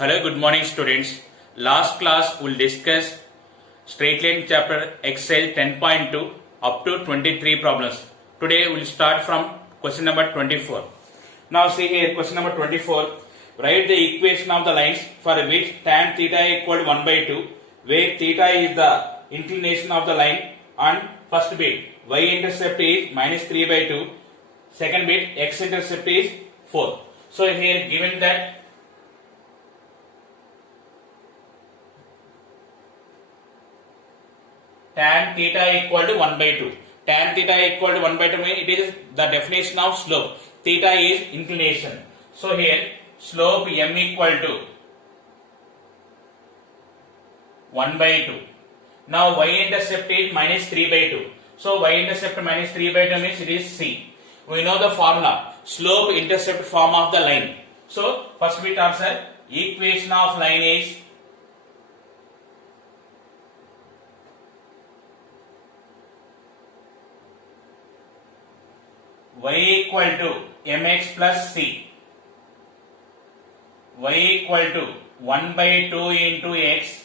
Hello, good morning students. Last class we'll discuss straight line chapter exercise 10.2 up to 23 problems. Today we'll start from question number 24. Now see here question number 24. Write the equation of the lines for which tan theta equal 1 by 2, where theta is the inclination of the line, and first bit y intercept is minus 3 by 2, second bit x intercept is 4. So here given that tan theta equal to 1 by 2. Tan theta equal to 1 by 2 means it is the definition of slope. Theta is inclination. So here slope m equal to 1 by 2. Now y intercept is minus 3 by 2. So y intercept minus 3 by 2 means it is c. We know the formula. Slope intercept form of the line. So first bit answer, equation of line is y equal to mx plus c. Y equal to 1 by 2 into x.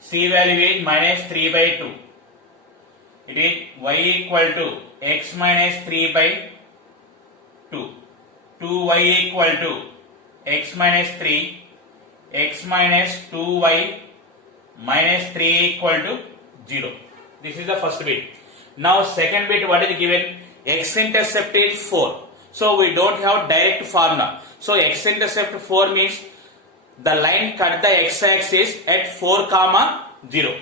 C value is minus 3 by 2. It is y equal to x minus 3 by 2. 2y equal to x minus 3. X minus 2y minus 3 equal to 0. This is the first bit. Now second bit, what is given? X intercept is 4. So we don't have direct formula. So x intercept 4 means the line cut the x axis at 4 comma 0.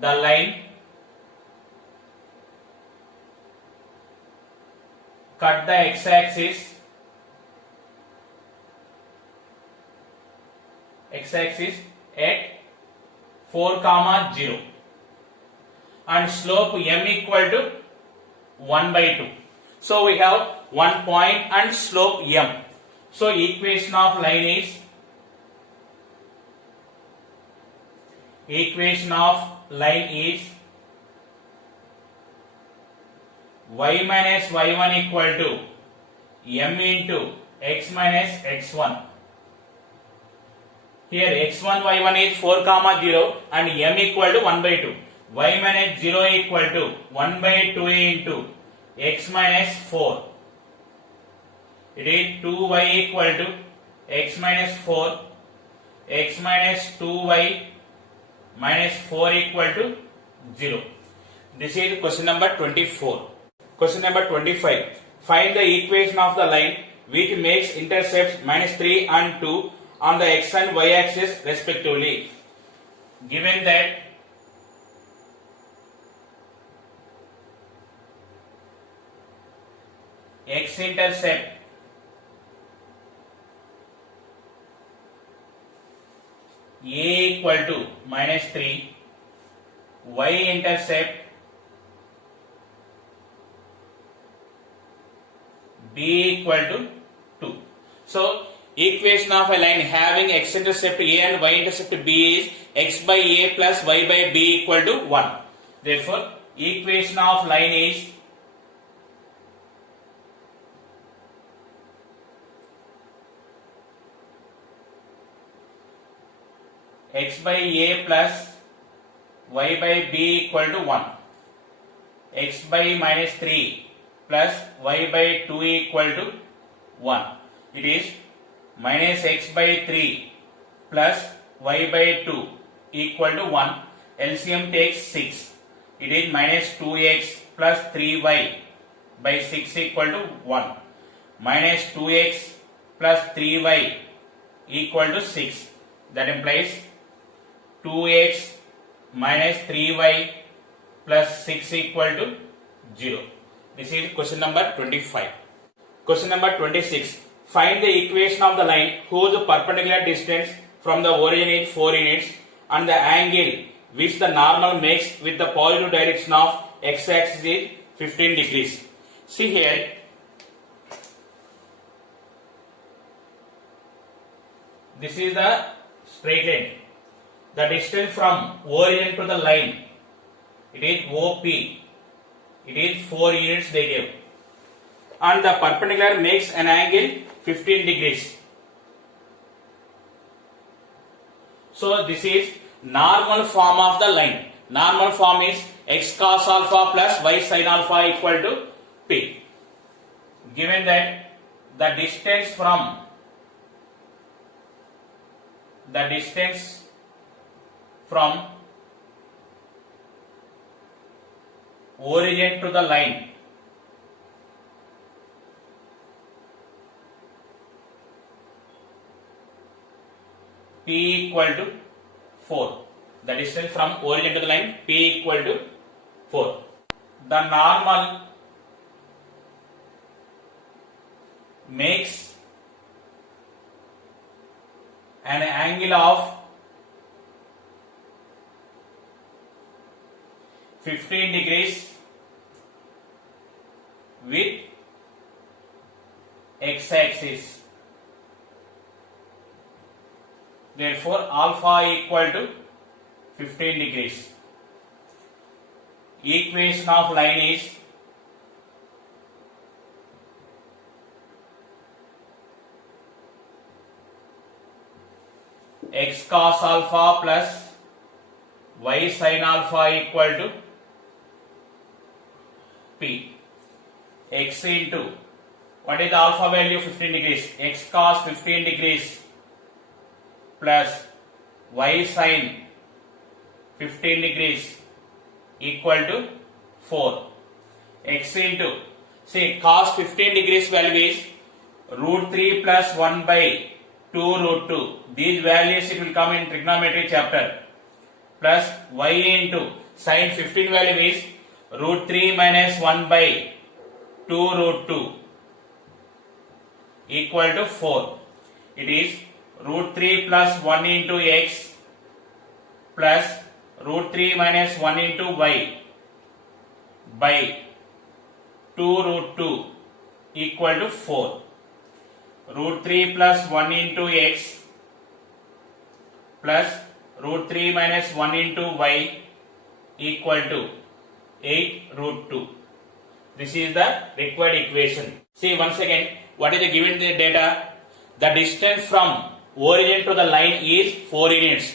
The line cut the x axis at 4 comma 0, and slope m equal to 1 by 2. So we have one point and slope m. So equation of line is y minus y1 equal to m into x minus x1. Here x1 y1 is 4 comma 0 and m equal to 1 by 2. Y minus 0 equal to 1 by 2 into x minus 4. It is 2y equal to x minus 4. X minus 2y minus 4 equal to 0. This is question number 24. Question number 25. Find the equation of the line which makes intercepts minus 3 and 2 on the x and y axis respectively. Given that x intercept a equal to minus 3, y intercept b equal to 2. So equation of a line having x intercept a and y intercept b is x by a plus y by b equal to 1. Therefore equation of line is x by a plus y by b equal to 1. X by minus 3 plus y by 2 equal to 1. It is minus x by 3 plus y by 2 equal to 1. LCM takes 6. It is minus 2x plus 3y by 6 equal to 1. Minus 2x plus 3y equal to 6. That implies 2x minus 3y plus 6 equal to 0. This is question number 25. Question number 26. Find the equation of the line whose perpendicular distance from the origin is 4 units and the angle which the normal makes with the positive direction of x axis is 15 degrees. See here, this is the straight line. The distance from origin to the line, it is OP. It is 4 units they give. And the perpendicular makes an angle 15 degrees. So this is normal form of the line. Normal form is x cos alpha plus y sin alpha equal to p. Given that the distance from origin to the line p equal to 4. The distance from origin to the line p equal to 4. The normal makes an angle of 15 degrees with x-axis. Therefore, alpha equal to 15 degrees. Equation of line is x cos alpha plus y sin alpha equal to p. X into, what is the alpha value? 15 degrees. X cos 15 degrees plus y sin 15 degrees equal to 4. X into, see, cos 15 degrees value is root 3 plus 1 by 2 root 2. These values it will come in trigonometry chapter. Plus y into sin 15 value is root 3 minus 1 by 2 root 2 equal to 4. It is root 3 plus 1 into x plus root 3 minus 1 into y by 2 root 2 equal to 4. Root 3 plus 1 into x plus root 3 minus 1 into y equal to 8 root 2. This is the required equation. See once again, what is the given data? The distance from origin to the line is 4 units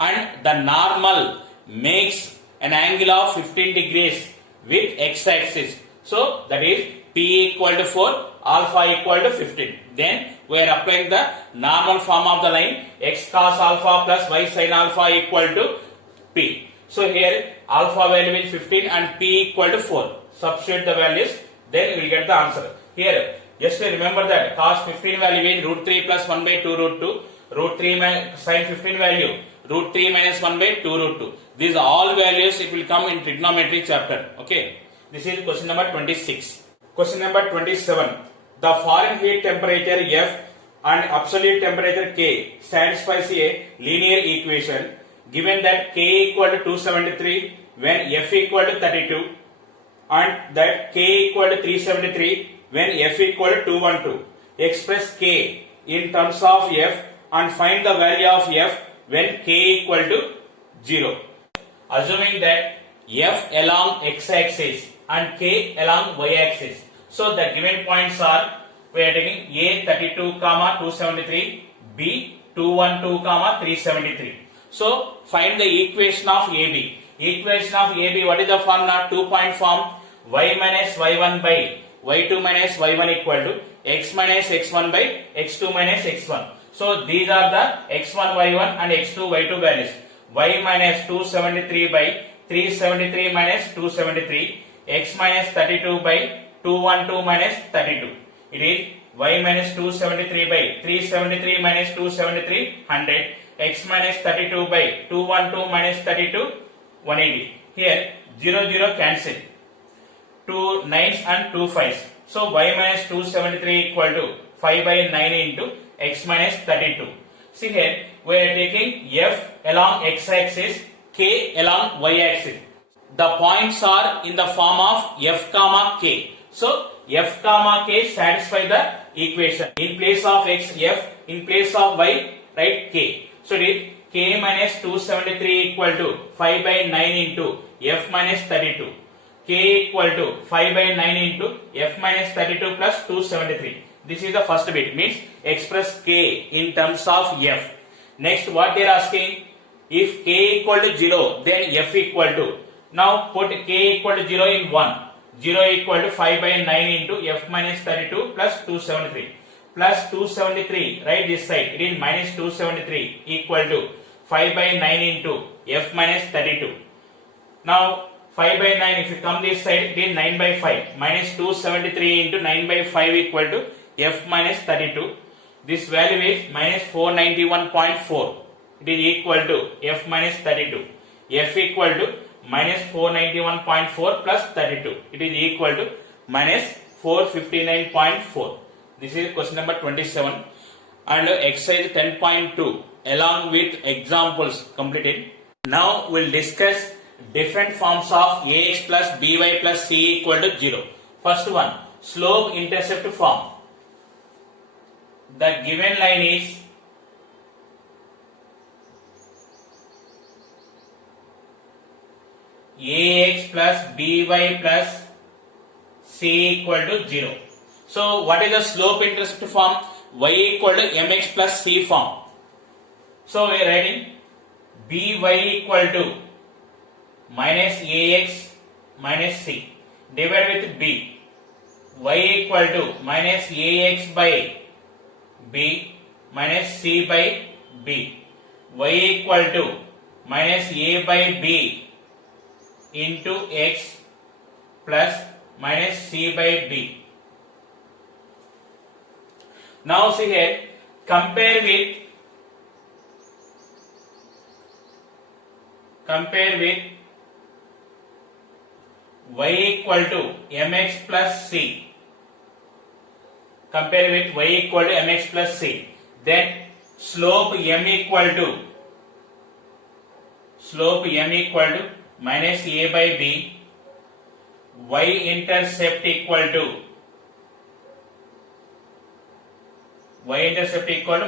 and the normal makes an angle of 15 degrees with x-axis. So that is p equal to 4, alpha equal to 15. Then we are applying the normal form of the line x cos alpha plus y sin alpha equal to p. So here alpha value is 15 and p equal to 4. Substitute the values, then we will get the answer. Here just remember that cos 15 value is root 3 plus 1 by 2 root 2. Root 3 sin 15 value root 3 minus 1 by 2 root 2. These all values it will come in trigonometry chapter. Okay. This is question number 26. Question number 27. The Fahrenheit temperature F and absolute temperature K satisfies a linear equation given that K equal to 273 when F equal to 32 and that K equal to 373 when F equal to 212. Express K in terms of F and find the value of F when K equal to 0. Assuming that F along x-axis and K along y-axis. So the given points are, we are taking A 32, 273, B 212, 373. So find the equation of AB. Equation of AB, what is the formula? 2-point form. Y minus y1 by y2 minus y1 equal to x minus x1 by x2 minus x1. So these are the x1 y1 and x2 y2 values. Y minus 273 by 373 minus 273, x minus 32 by 212 minus 32. It is y minus 273 by 373 minus 273, 100, x minus 32 by 212 minus 32, 180. Here 0 0 cancel. 2 9s and 2 5s. So y minus 273 equal to 5 by 9 into x minus 32. See here we are taking F along x-axis, K along y-axis. The points are in the form of F comma K. So F comma K satisfy the equation. In place of x F, in place of y write K. So it is K minus 273 equal to 5 by 9 into F minus 32. K equal to 5 by 9 into F minus 32 plus 273. This is the first bit, means express K in terms of F. Next, what they are asking, if k equal to 0, then f equal to, now put k equal to 0 in 1, 0 equal to 5 by 9 into f minus 32 plus 273, plus 273, right this side, it is minus 273 equal to 5 by 9 into f minus 32. Now 5 by 9, if you come this side, it is 9 by 5, minus 273 into 9 by 5 equal to f minus 32. This value is minus 491.4. It is equal to f minus 32. F equal to minus 491.4 plus 32. It is equal to minus 459.4. This is question number 27. And exercise 10.2 along with examples completed. Now we will discuss different forms of ax plus by plus c equal to 0. First one, slope intercept form. The given line is ax plus by plus c equal to 0. So what is the slope intercept form? Y equal to mx plus c form. So we are writing by equal to minus ax minus c divided with b. Y equal to minus ax by b minus c by b. Y equal to minus a by b into x plus minus c by b. Now see here, compare with y equal to mx plus c. Compare with y equal to mx plus c. Then slope m equal to minus a by b. Y intercept equal to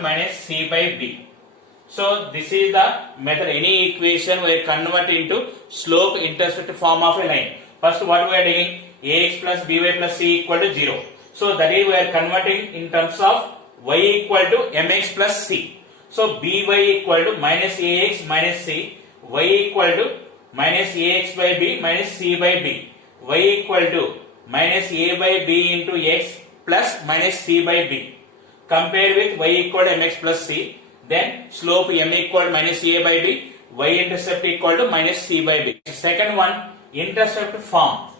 minus c by b. So this is the method. Any equation we convert into slope intercept form of a line. First what we are taking, ax plus by plus c equal to 0. So that is we are converting in terms of y equal to mx plus c. So by equal to minus ax minus c, y equal to minus ax by b minus c by b, y equal to minus a by b into x plus minus c by b. Compare with y equal to mx plus c. Then slope m equal to minus a by b, y intercept equal to minus c by b. Second one, intercept form.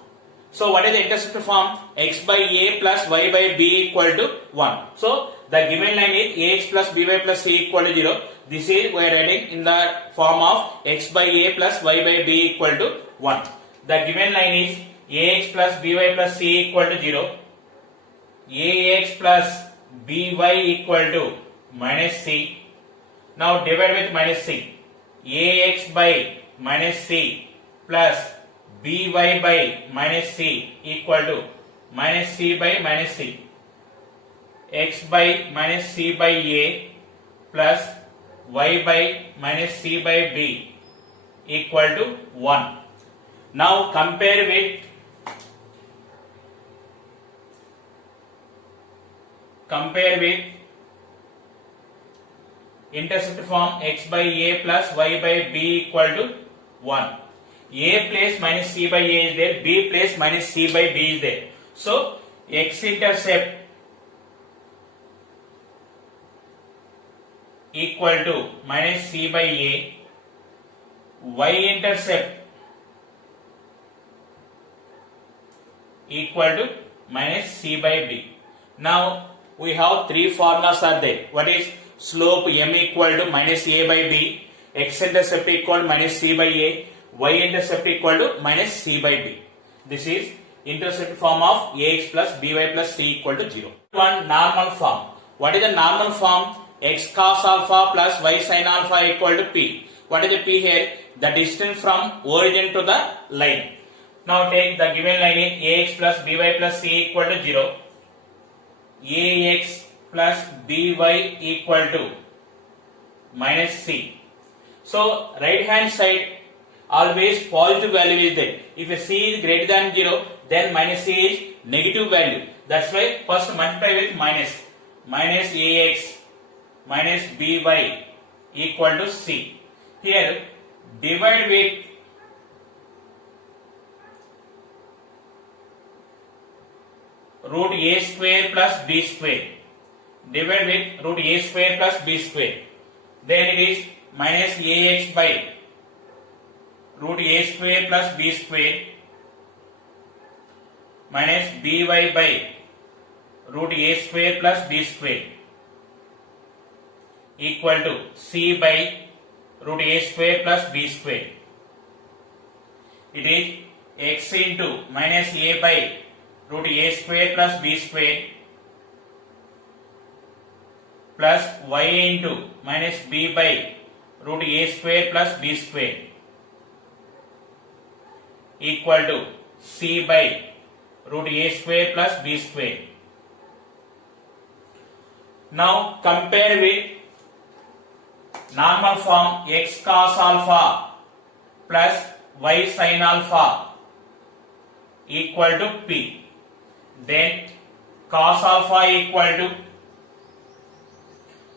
So what is the intercept form? X by a plus y by b equal to 1. So the given line is ax plus by plus c equal to 0. This is we are writing in the form of x by a plus y by b equal to 1. The given line is ax plus by plus c equal to 0. Ax plus by equal to minus c. Now divide with minus c. Ax by minus c plus by by minus c equal to minus c by minus c. X by minus c by a plus y by minus c by b equal to 1. Now compare with intercept form x by a plus y by b equal to 1. A place minus c by a is there, b place minus c by b is there. So x intercept equal to minus c by a, y intercept equal to minus c by b. Now we have three formulas are there. What is slope m equal to minus a by b, x intercept equal to minus c by a, y intercept equal to minus c by b. This is intercept form of ax plus by plus c equal to 0. One normal form. What is the normal form? X cos alpha plus y sin alpha equal to p. What is the p here? The distance from origin to the line. Now take the given line is ax plus by plus c equal to 0. Ax plus by equal to minus c. So right hand side always positive value is there. If c is greater than 0, then minus c is negative value. That's why first multiply with minus ax minus by equal to C. Here divide with root a square plus b square. Divide with root a square plus b square. Then it is minus ax by root a square plus b square minus by root a square plus b square equal to c by root a square plus b square. It is x into minus a by root a square plus b square plus y into minus b by root a square plus b square equal to c by root a square plus b square. Now compare with normal form x cos alpha plus y sin alpha equal to p. Then cos alpha equal to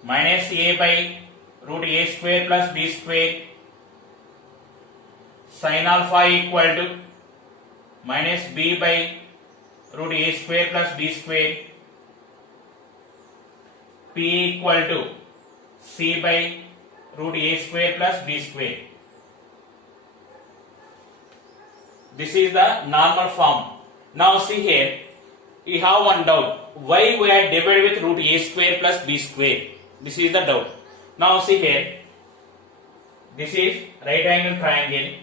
minus a by root a square plus b square, sin alpha equal to minus b by root a square plus b square, p equal to c by root a square plus b square. This is the normal form. Now see here, we have one doubt. Why we are divided with root a square plus b square? This is the doubt. Now see here, this is right angle triangle.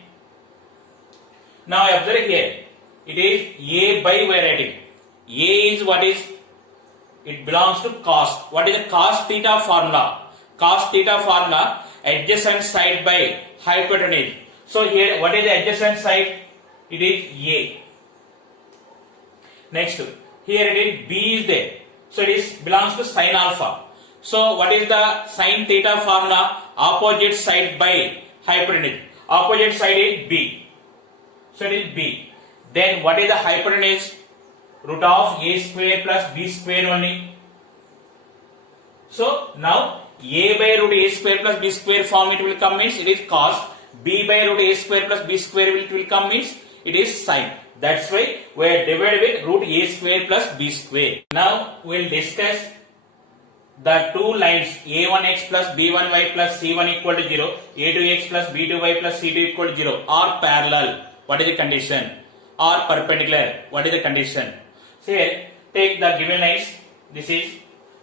Now observe here, it is a by we are writing. A is what is? It belongs to cos. What is the cos theta formula? Cos theta formula, adjacent side by hypotenuse. So here, what is the adjacent side? It is A. Next, here it is B is there. So it is belongs to sin alpha. So what is the sin theta formula? Opposite side by hypotenuse. Opposite side is B. So it is B. Then what is the hypotenuse? Root of a square plus b square only. So now a by root a square plus b square form it will come means it is cos. B by root a square plus b square it will come means it is sin. That's why we are divided with root a square plus b square. Now we will discuss the two lines a1x plus b1y plus c1 equal to 0, a2x plus b2y plus c2 equal to 0 are parallel. What is the condition? Or perpendicular. What is the condition? So here, take the given lines. This is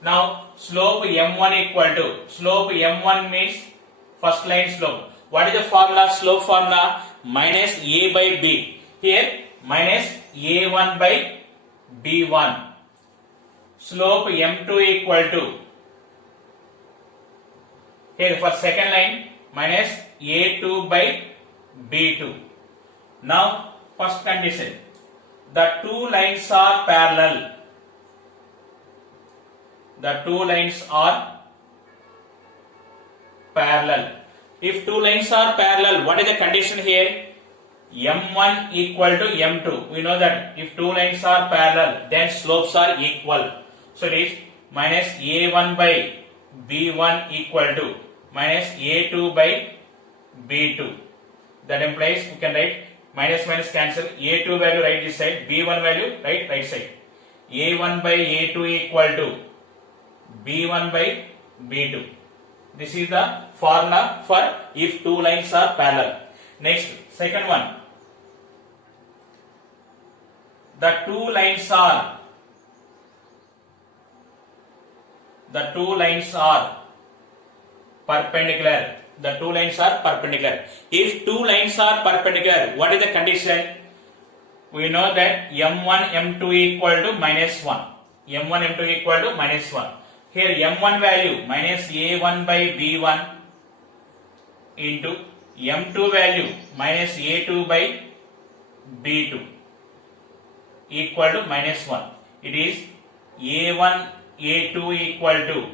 now slope m1 equal to, slope m1 means first line slope. What is the formula? Slope formula minus a by b. Here minus a1 by b1. Slope m2 equal to, here for second line minus a2 by b2. Now first condition, the two lines are parallel. The two lines are parallel. If two lines are parallel, what is the condition here? m1 equal to m2. We know that if two lines are parallel, then slopes are equal. So it is minus a1 by b1 equal to minus a2 by b2. That implies we can write minus minus cancel, a2 value write this side, b1 value write right side. a1 by a2 equal to b1 by b2. This is the formula for if two lines are parallel. Next, second one. The two lines are perpendicular. The two lines are perpendicular. If two lines are perpendicular, what is the condition? We know that m1, m2 equal to minus 1. m1, m2 equal to minus 1. Here m1 value minus a1 by b1 into m2 value minus a2 by b2 equal to minus 1. It is a1, a2 equal to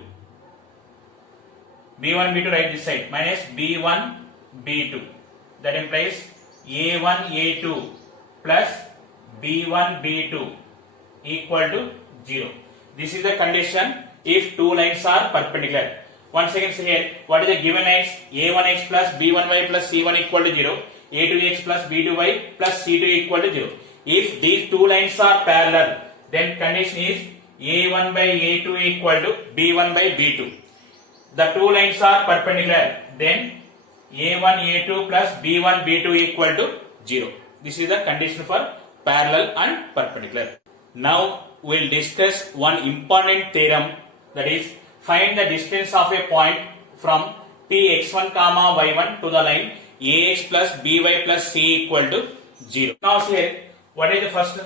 b1, b2 write this side minus b1, b2. That implies a1, a2 plus b1, b2 equal to 0. This is the condition if two lines are perpendicular. Once again see here, what is the given x? a1x plus b1y plus c1 equal to 0, a2x plus b2y plus c2 equal to 0. If these two lines are parallel, then condition is a1 by a2 equal to b1 by b2. The two lines are perpendicular, then a1 a2 plus b1 b2 equal to 0. This is the condition for parallel and perpendicular. Now we will discuss one important theorem, that is find the distance of a point from px1 comma y1 to the line ax plus by plus c equal to 0. Now here, what is the first?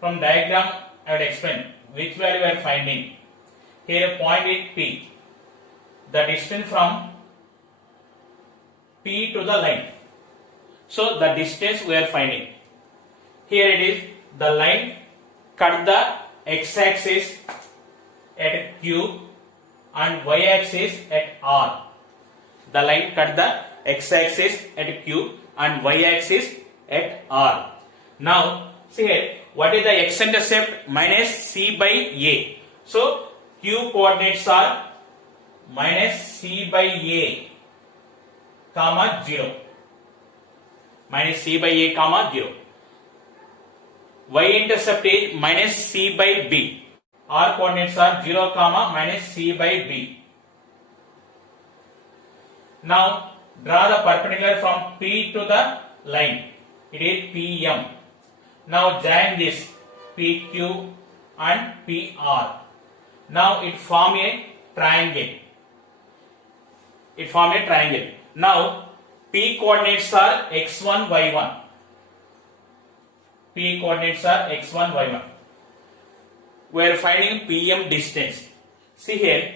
From diagram I will explain which value we are finding. Here a point is P. The distance from P to the line. So the distance we are finding. Here it is, the line cut the x-axis at Q and y-axis at R. The line cut the x-axis at Q and y-axis at R. Now see here, what is the x-intercept? Minus c by a. So Q coordinates are minus c by a comma 0. Minus c by a comma 0. Y-intercept is minus c by b. R coordinates are 0 comma minus c by b. Now draw the perpendicular from P to the line. It is PM. Now join this PQ and PR. Now it form a triangle. Now P coordinates are x1, y1. P coordinates are x1, y1. We are finding PM distance. See here,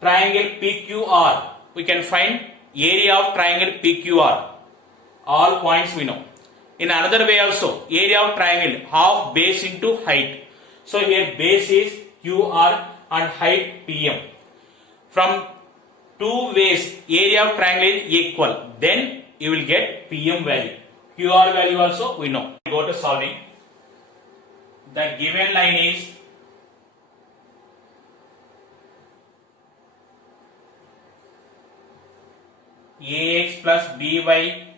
triangle PQR. We can find area of triangle PQR. All points we know. In another way also, area of triangle, half base into height. So here base is QR and height PM. From two ways, area of triangle is equal. Then you will get PM value. QR value also we know. Go to solving. The given line is ax plus by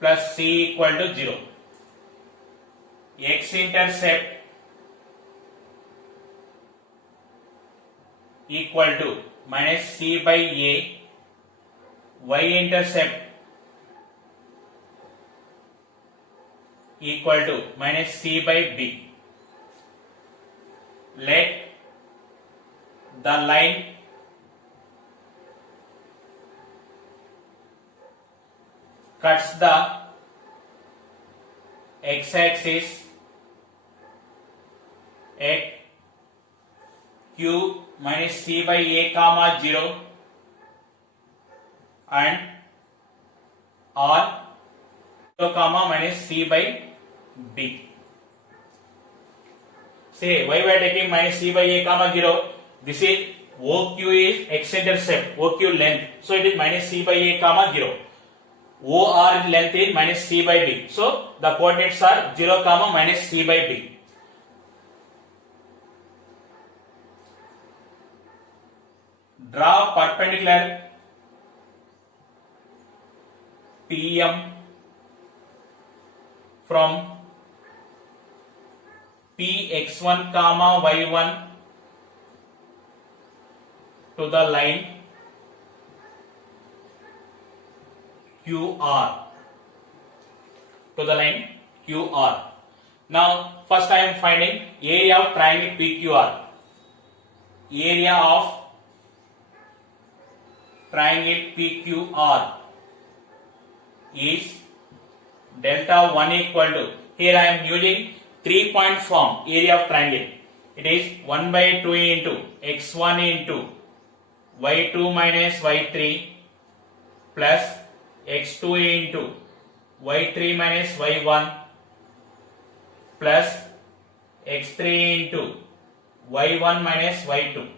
plus c equal to 0. X-intercept equal to minus c by a. Y-intercept equal to minus c by b. Let the line cuts the x-axis at Q minus c by a comma 0 and R 0 comma minus c by b. Say why we are taking minus c by a comma 0? This is OQ is x-intercept, OQ length. So it is minus c by a comma 0. OR length is minus c by b. So the coordinates are 0 comma minus c by b. Draw perpendicular PM from Px1 comma y1 to the line QR. Now first I am finding area of triangle PQR. Area of triangle PQR is delta 1 equal to, here I am using 3-point form, area of triangle. It is 1 by 2 into x1 into y2 minus y3 plus x2 into y3 minus y1 plus x3 into y1 minus y2.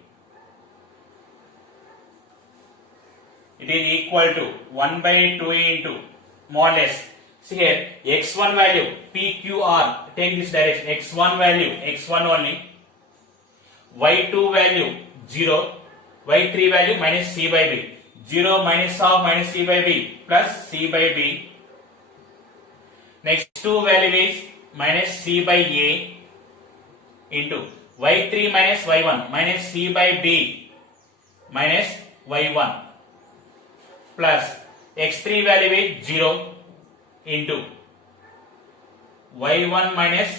It is equal to 1 by 2 into, more or less, see here, x1 value PQR, take this direction, x1 value, x1 only, y2 value 0, y3 value minus c by b. 0 minus of minus c by b plus c by b. Next 2 value is minus c by a into y3 minus y1 minus c by b minus y1 plus x3 value is 0 into y1 minus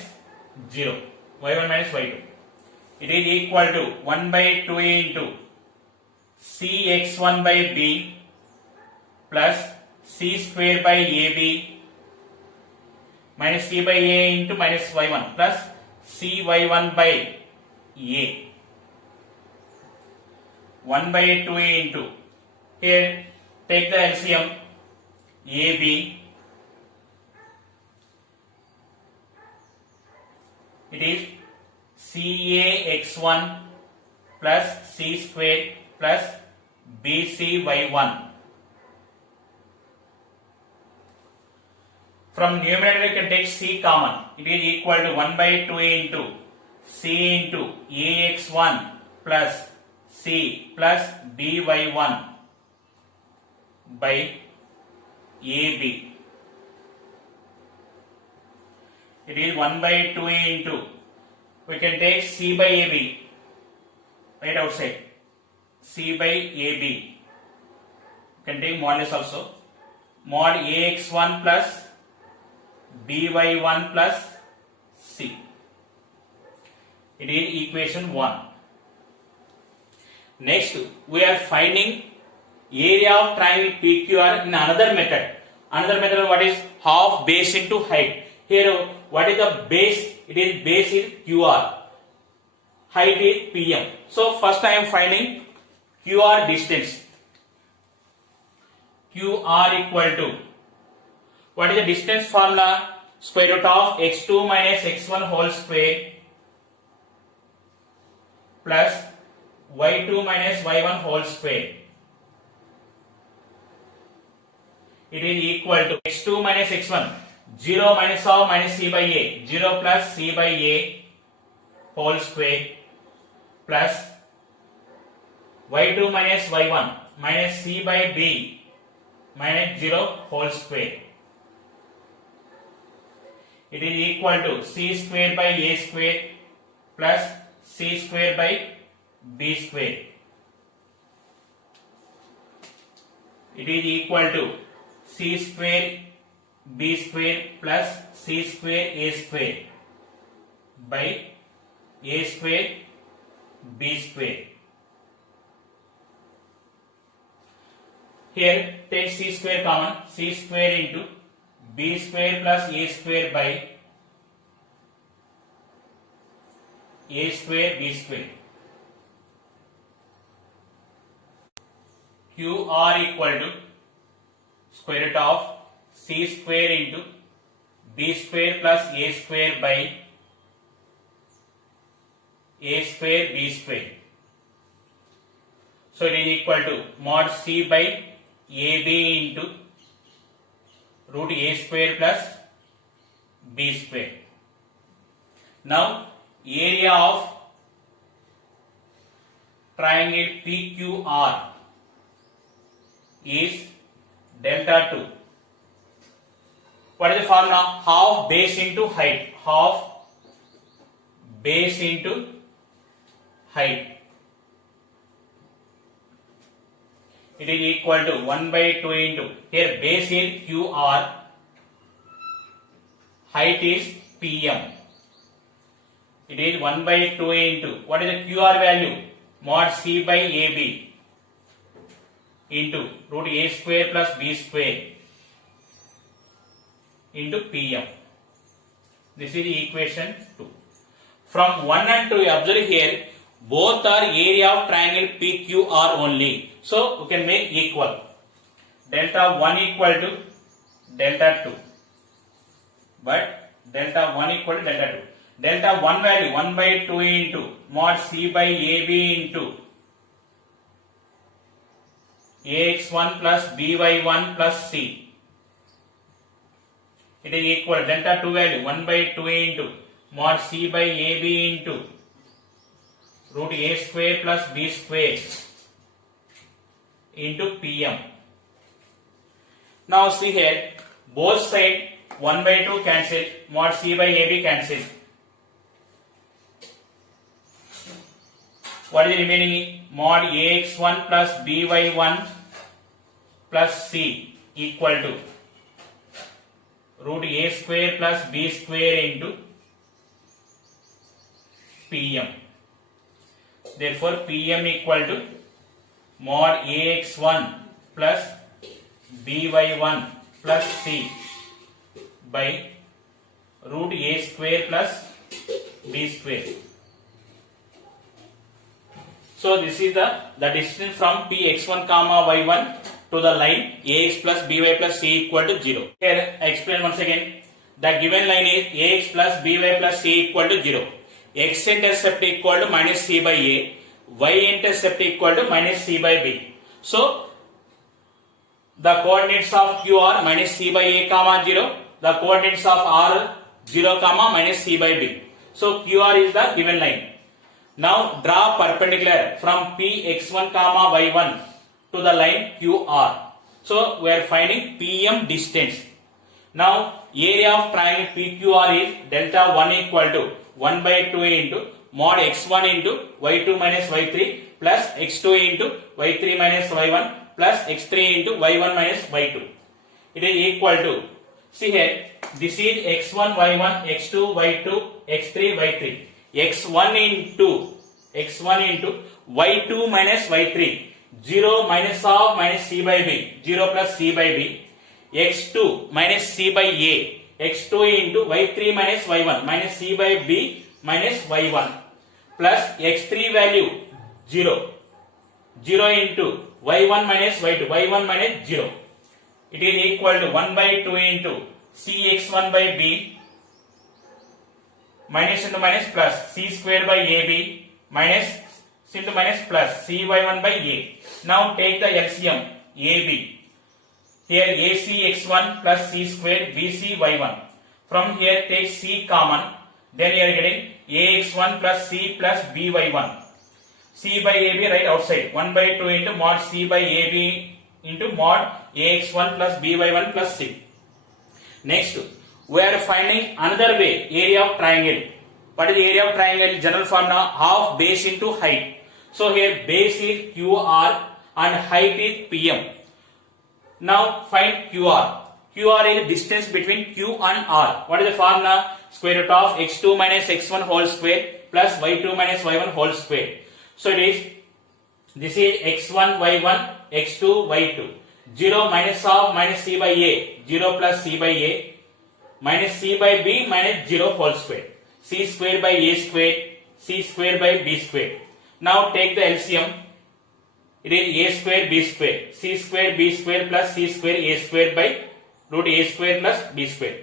0, y1 minus y2. It is equal to 1 by 2 into cx1 by b plus c square by ab minus c by a into minus y1 plus cy1 by a. 1 by 2 into, here take the LCM, ab, it is cax1 plus c square plus bcy1. From numerator you can take c common. It is equal to 1 by 2 into c into ax1 plus c plus by1 by ab. It is 1 by 2 into, we can take c by ab, right outside, c by ab. You can take modulus also. Mod ax1 plus by1 plus c. It is equation 1. Next, we are finding area of triangle PQR in another method. Another method, what is half base into height. Here, what is the base? It is base is QR. Height is PM. So, first I am finding QR distance. QR equal to, what is the distance formula? Square root of x2 minus x1 whole square plus y2 minus y1 whole square. It is equal to x2 minus x1, 0 minus of minus c by a, 0 plus c by a whole square plus y2 minus y1 minus c by b minus 0 whole square. It is equal to c square by a square plus c square by b square. It is equal to c square b square plus c square a square by a square b square. Here take c square common, c square into b square plus a square by a square b square. QR equal to square root of c square into b square plus a square by a square b square. So it is equal to mod c by ab into root a square plus b square. Now area of triangle PQR is delta 2. What is the formula? Half base into height. Half base into height. It is equal to 1 by 2 into, here base is QR, height is PM. It is 1 by 2 into, what is the QR value? Mod C by AB into root A square plus B square into PM. This is equation 2. From 1 and 2, observe here, both are area of triangle PQR only. So, we can make equal. Delta 1 equal to delta 2. But delta 1 equal to delta 2. Delta 1 value 1 by 2 into mod C by AB into AX1 plus BY1 plus C. It is equal to delta 2 value 1 by 2 into mod C by AB into root A square plus B square into Pm. Now see here, both side 1 by 2 cancel, mod C by AB cancel. What is the remaining? Mod AX1 plus BY1 plus C equal to root A square plus B square into Pm. Therefore, Pm equal to mod AX1 plus BY1 plus C by root A square plus B square. So this is the distance from Px1 comma y1 to the line Ax plus By plus C equal to 0. Here I explain once again. The given line is Ax plus By plus C equal to 0. X intercept equal to minus C by A. Y intercept equal to minus C by B. So the coordinates of Q are minus C by A comma 0. The coordinates of R 0 comma minus C by B. So QR is the given line. Now draw perpendicular from Px1 comma y1 to the line QR. So we are finding Pm distance. Now area of triangle PQR is delta 1 equal to 1 by 2 into mod x1 into y2 minus y3 plus x2 into y3 minus y1 plus x3 into y1 minus y2. It is equal to, see here, this is x1 y1, x2 y2, x3 y3. x1 into y2 minus y3, 0 minus of minus C by B, 0 plus C by B, x2 minus C by A, x2 into y3 minus y1 minus C by B minus y1 plus x3 value 0, 0 into y1 minus y2, y1 minus 0. It is equal to 1 by 2 into Cx1 by B minus into minus plus C square by AB minus into minus plus Cy1 by A. Now take the LCM AB. Here ACx1 plus C square BCy1. From here take C common. Then you are getting AX1 plus C plus BY1. C by AB right outside. 1 by 2 into mod C by AB into mod AX1 plus BY1 plus C. Next, we are finding another way, area of triangle. What is the area of triangle? General formula, half base into height. So here base is QR and height is PM. Now find QR. QR is distance between Q and R. What is the formula? Square root of x2 minus x1 whole square plus y2 minus y1 whole square. So it is, this is x1 y1, x2 y2. 0 minus of minus C by A, 0 plus C by A, minus C by B minus 0 whole square. C square by A square, C square by B square. Now take the LCM. It is A square B square, C square B square plus C square A square by root A square plus B square.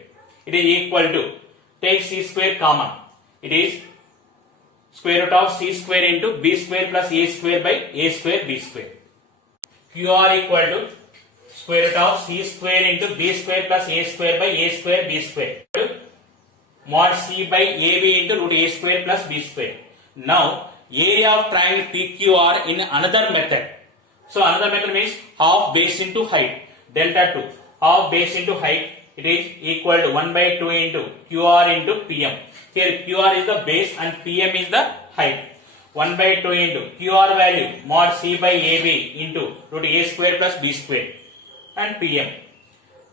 It is equal to, take C square common. It is square root of C square into B square plus A square by A square B square. QR equal to square root of C square into B square plus A square by A square B square. Mod C by AB into root A square plus B square. Now area of triangle PQR in another method. So another method means half base into height. Delta 2. Half base into height. It is equal to 1 by 2 into QR into PM. Here QR is the base and PM is the height. 1 by 2 into QR value mod C by AB into root A square plus B square and PM.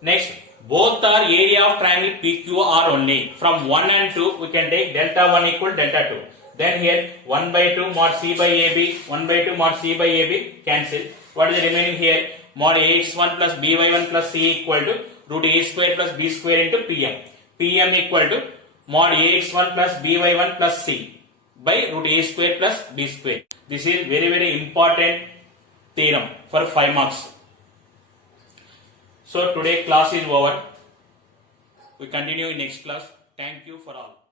Next, both are area of triangle PQR only. From 1 and 2 we can take delta 1 equal delta 2. Then here 1 by 2 mod C by AB, 1 by 2 mod C by AB cancel. What is the remaining here? Mod AX1 plus BY1 plus C equal to root A square plus B square into PM. PM equal to mod AX1 plus BY1 plus C by root A square plus B square. This is very important theorem for 5 marks. So today class is over. We continue in next class. Thank you for all.